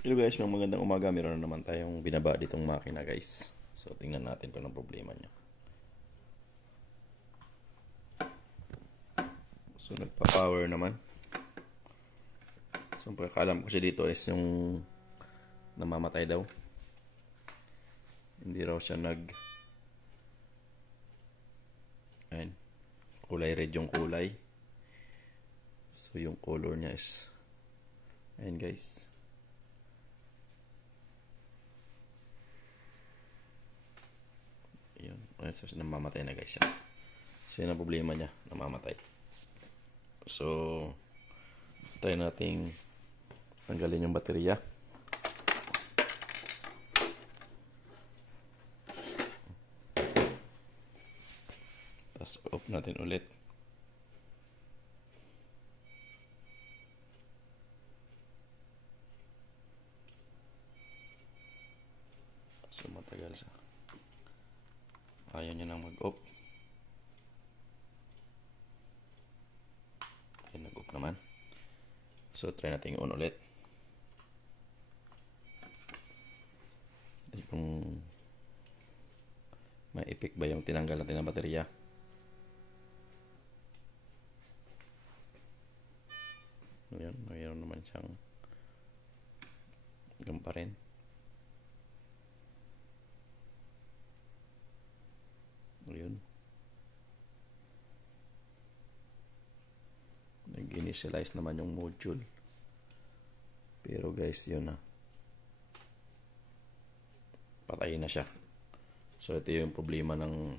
Hello guys, magandang umaga. Meron na naman tayong binaba ditong makina guys. So tingnan natin kung anong problema niya. So nagpa-power naman. So pagkakalam ko siya dito is yung namamatay daw. Hindi raw siya ayun, kulay red yung kulay. So yung color niya is ayun guys. Yun. So, namamatay na guys siya. So, yun ang problema niya. Namamatay. So, try nating tanggalin yung baterya. Tapos, off natin ulit. So, matagal siya. Ayaw niya nang mag-off. Okay, nag-off naman. So, try natin on ulit. Hindi kung may effect ba yung tinanggal natin ng baterya. Ayan, mayroon naman siyang gampa rin. Ayun. Nag-initialize naman yung module. Pero guys, yun na. Patay na siya. So, ito yung problema ng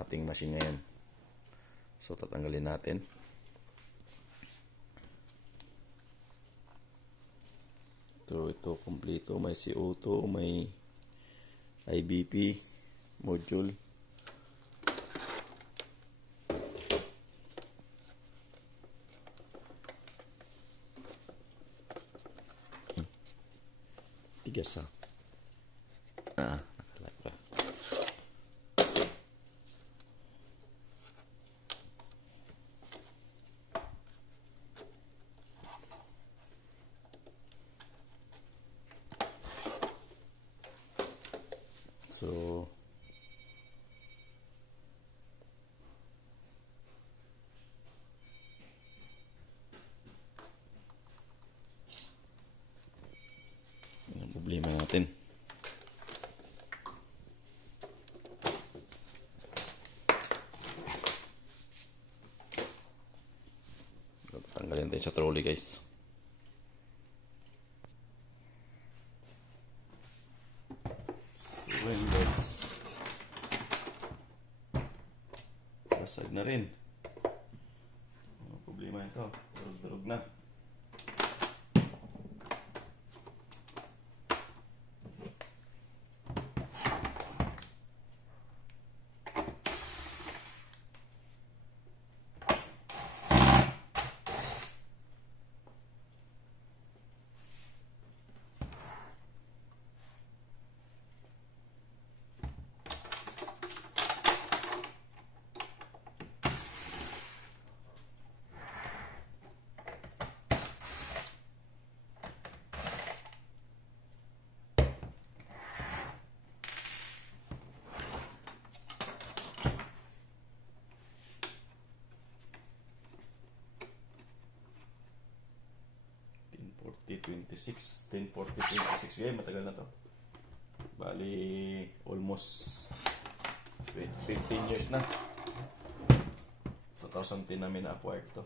ating machine ngayon. So, tatanggalin natin. Ito kompleto. May CO2, may IBP module. Tigas ha. Nakalag pa. So, yun ang problema natin. Tanggalin natin sa trolley guys. So yun guys, basag na rin. Ano problema ito? Durog-durog na. $10.40.26 $10.40.26 guys, matagal na to. Bali almost 15 years na. 2010 namin na-acquire to.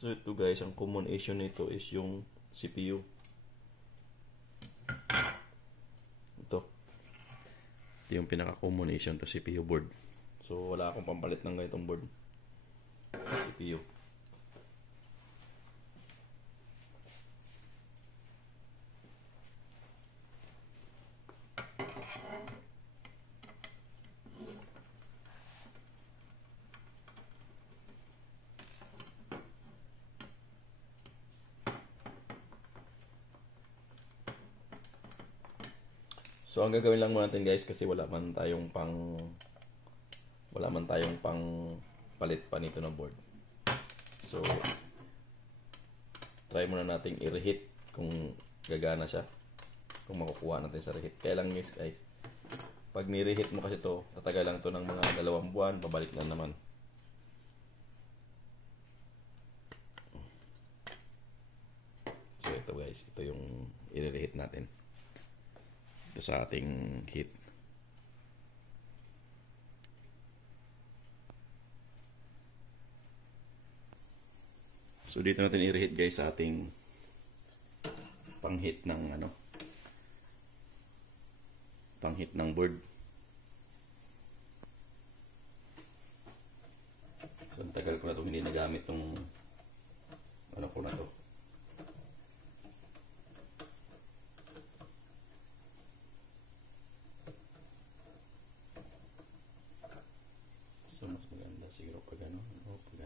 So ito guys, ang common issue nito is yung CPU. Ito yung pinaka-common issue to CPU board. So wala akong pampalit ng ganitong board. CPU. So ang gagawin lang muna natin guys, kasi wala man tayong pang palit pa nito na board. So try muna nating i-reheat kung gagana siya, kung makukuha natin sa reheat. Kaya lang guys, pag ni-reheat mo kasi to, tatagal lang to ng mga 2 buwan, pabalik na naman. So ito guys, ito yung i-reheat natin. Ito sa ating heat. So dito natin i-reheat guys sa ating pang-heat ng pang-heat ng board. So ang tagal ko na itong hindi nagamit tong ko na to. So mas maganda siguro pag pag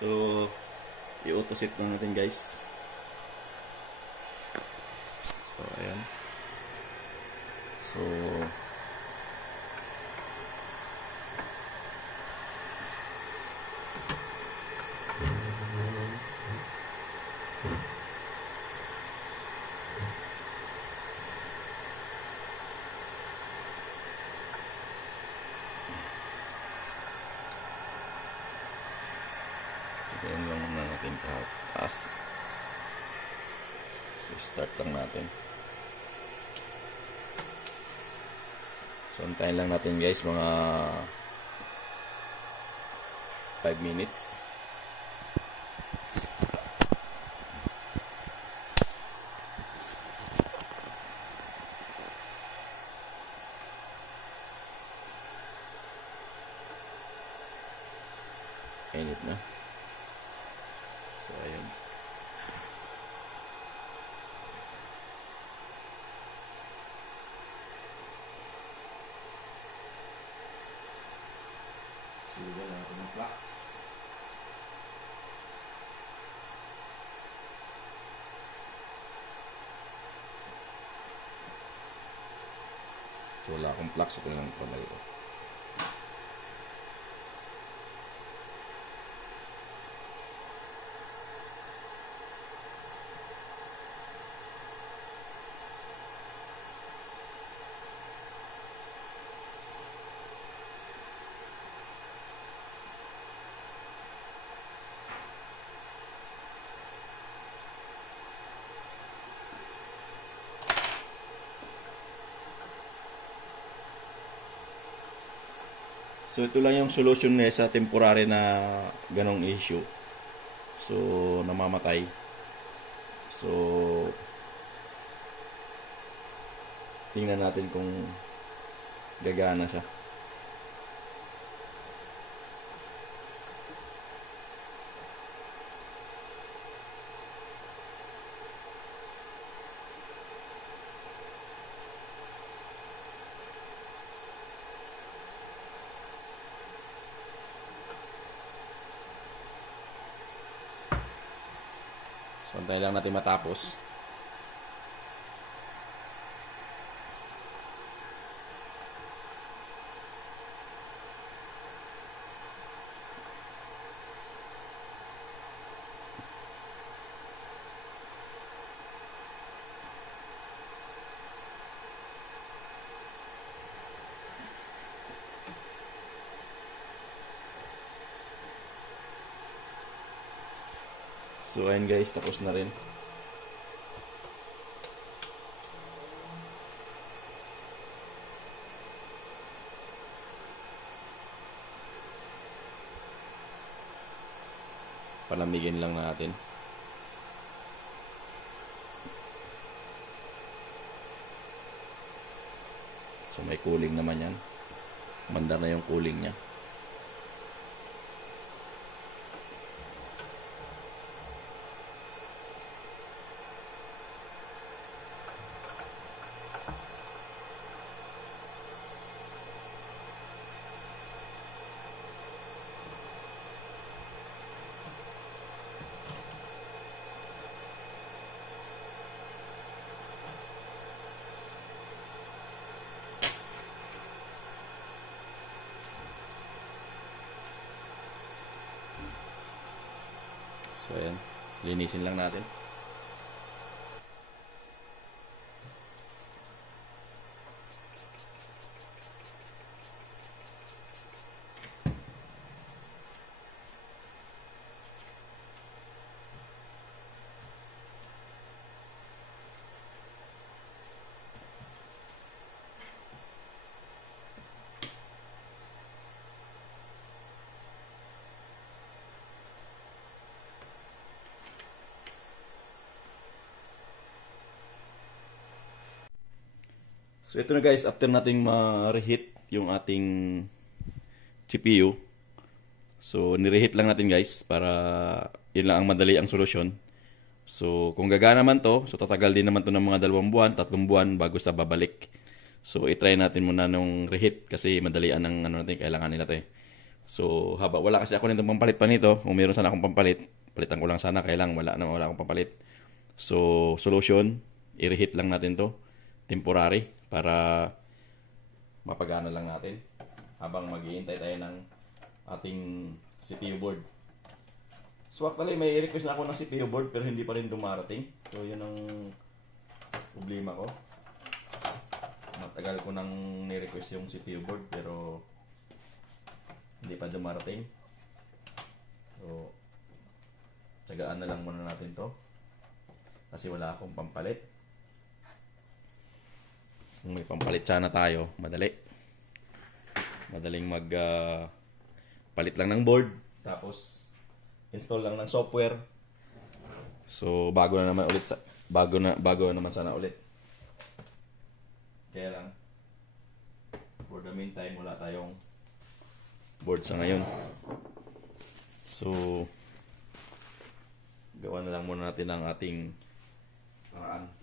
So, i-auto set na natin guys. So, ayan. So, ayan lang muna natin sa taas. So, start lang natin. So, antayin lang natin guys mga 5 minutes. Init na. So, ayun. Sugal natin ng flux. So wala akong flux, ito lang pamay ko. So ito lang yung solution niya sa temporary na ganong issue. So namamatay. So tingnan natin kung gagana siya. So, antayin lang natin matapos. So, ayun guys, tapos na rin. Palamigin lang natin. So, may cooling naman yan. Manda na yung cooling niya. So, ayan. Linisin lang natin. So ito na guys, after nating ma-reheat yung ating CPU. So ni-reheat lang natin guys para yun lang ang madali ang solusyon. So kung gagana man to, so tatagal din naman to ng mga 2 buwan, 3 buwan bago sa babalik. So i-try natin muna nung reheat kasi madalian ang ano natin, kailangan nila to eh. So haba, wala kasi ako nitong pampalit pa nito. Kung meron sana akong pampalit, palitan ko lang sana, kailang wala akong pampalit. So solution, i-reheat lang natin to temporary para mapagana lang natin habang maghihintay tayo ng ating CPU board. So actually may request na ako ng CPU board pero hindi pa rin dumarating. So yun ang problema ko. Matagal ko nang ni-request yung CPU board pero hindi pa dumarating. So tsagaan na lang muna natin to kasi wala akong pampalit. Kung may pampalit sana tayo, madaling palit lang ng board, tapos install lang ng software. So bago na naman sana ulit. Kaya lang for the meantime wala tayong board sa ngayon. So gawa na lang muna natin ang ating paraan.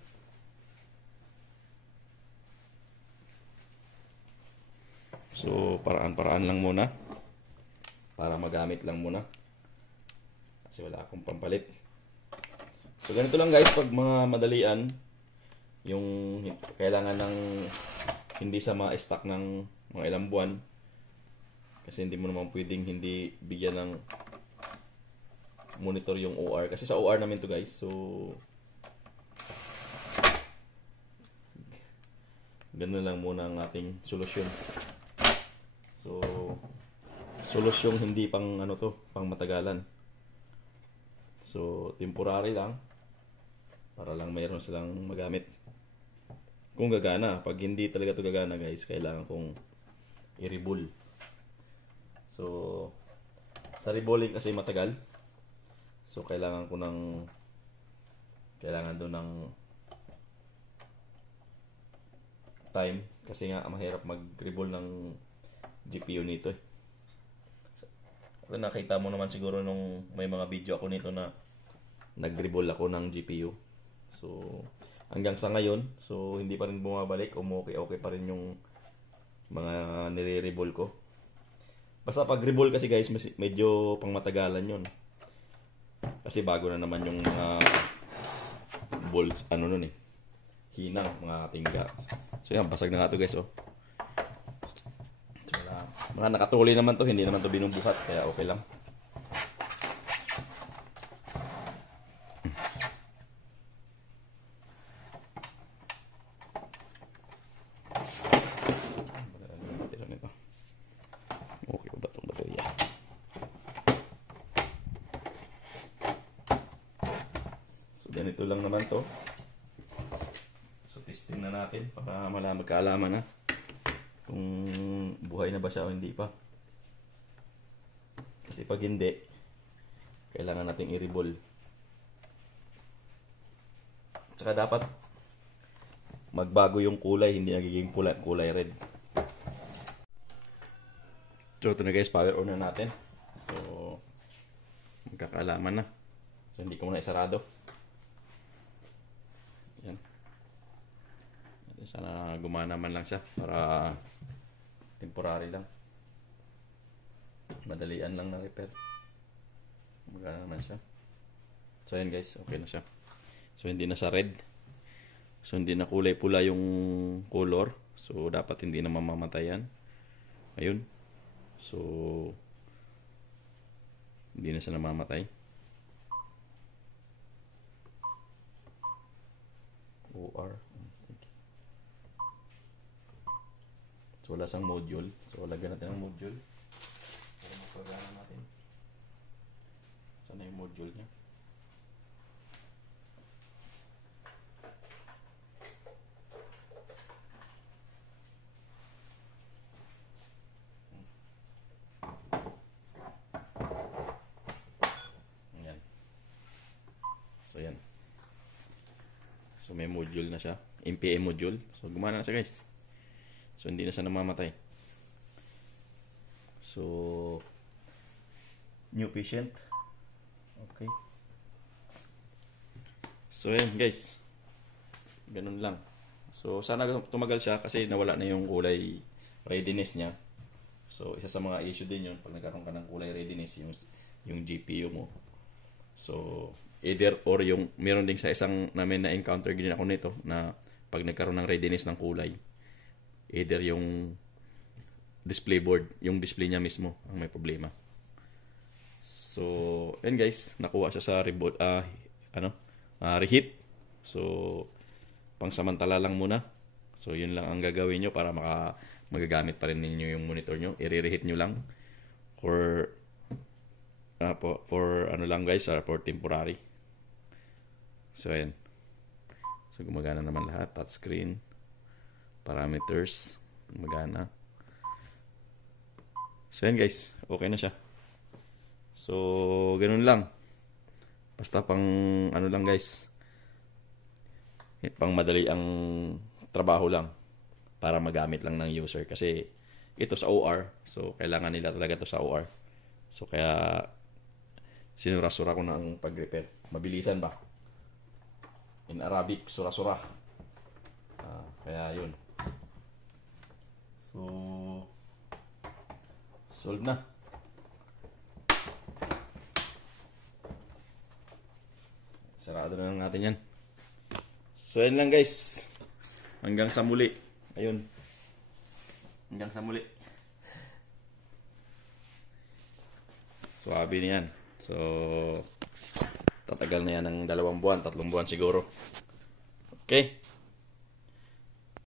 So, paraan-paraan lang muna. Para magamit lang muna. Kasi wala akong pampalit. So, ganito lang guys. Pag mga madalian, yung kailangan ng hindi sa ma-stack ng mga ilang buwan. Kasi hindi mo naman pwedeng hindi bigyan ng monitor yung OR. Kasi sa OR namin to guys. So, ganun lang muna ang ating solusyon. So, solusyon hindi pang ano to, pang matagalan. So, temporary lang. Para lang mayroon silang magamit. Kung gagana. Pag hindi talaga to gagana guys, kailangan kong i-reball. So, sa reballing kasi matagal. So, kailangan ko ng doon ng time. Kasi nga, mahirap mag-reball ng GPU nito eh. So, nakita mo naman siguro nung may mga video ako nito na nag-reball ako ng GPU. So, hanggang sa ngayon, so hindi pa rin bumabalik, okay pa rin yung mga nire-reball ko. Basta pag reball kasi guys, medyo pang matagalan yun. Kasi bago na naman yung mga bolts, ano nun eh, hinang, mga tingga. So yan, basag na nga to guys, oh. So, mga nakatuloy naman to, hindi naman to binubuhat, kaya okay lang. Okay ba itong baterya? So, ganito lang naman to. So, testing na natin para magkaalaman na kung buhay na ba siya o hindi pa. Kasi pag hindi, kailangan nating i-reball. Tsaka dapat magbago yung kulay, hindi nagiging kulay red. So, ito na guys, power on na natin. So, magkakaalaman na. So, hindi ko muna isarado. Yan. Sana gumana man lang siya para temporary lang. Madalian lang na repair. Magana naman siya. So, yan guys, okay na siya. So, hindi na sa red. So, hindi na kulay pula yung color. So, dapat hindi na mamamatay yan. Ayun. So, hindi na siya namamatay. OR. So, wala siyang module. So, lagyan natin ang module. Para mapagana natin. Saan na yung module niya? So, yan. So, may module na siya. MPA module. So, gumana na siya guys. So, hindi na siya namamatay. So, new patient. Okay. So, yan guys. Ganun lang. So, sana tumagal siya kasi nawala na yung kulay readiness niya. So, isa sa mga issue din yun pag nagkaroon ka ng kulay readiness yung GPU mo. So, either or yung meron din sa isang namin na encounter din ako nito na pag nagkaroon ng readiness ng kulay, either yung display board, yung display niya mismo ang may problema. So, and guys, nakuha siya sa reheat. So, pangsamantala lang muna. So, yun lang ang gagawin nyo para magagamit pa rin ninyo yung monitor nyo. I-reheat nyo lang for ano lang guys, for temporary. So, ayan. So, gumagana naman lahat. Touchscreen. Parameters. Gumagana. So, ayan guys. Okay na siya. So, ganun lang. Basta pang ano lang guys. Pang madali ang trabaho lang. Para magamit lang ng user. Kasi, ito sa OR. So, kailangan nila talaga ito sa OR. So, kaya sinura-sura ko ng pag-repair. Mabilisan ba? In Arabic, sura-sura. Kaya yun. So, solve na. Sarado na lang natin yan. So, yun lang guys. Hanggang sa muli. Ayun. Hanggang sa muli. Swabe na yan. So, tatagal na yan ng 2 buwan, 3 buwan siguro. Okay.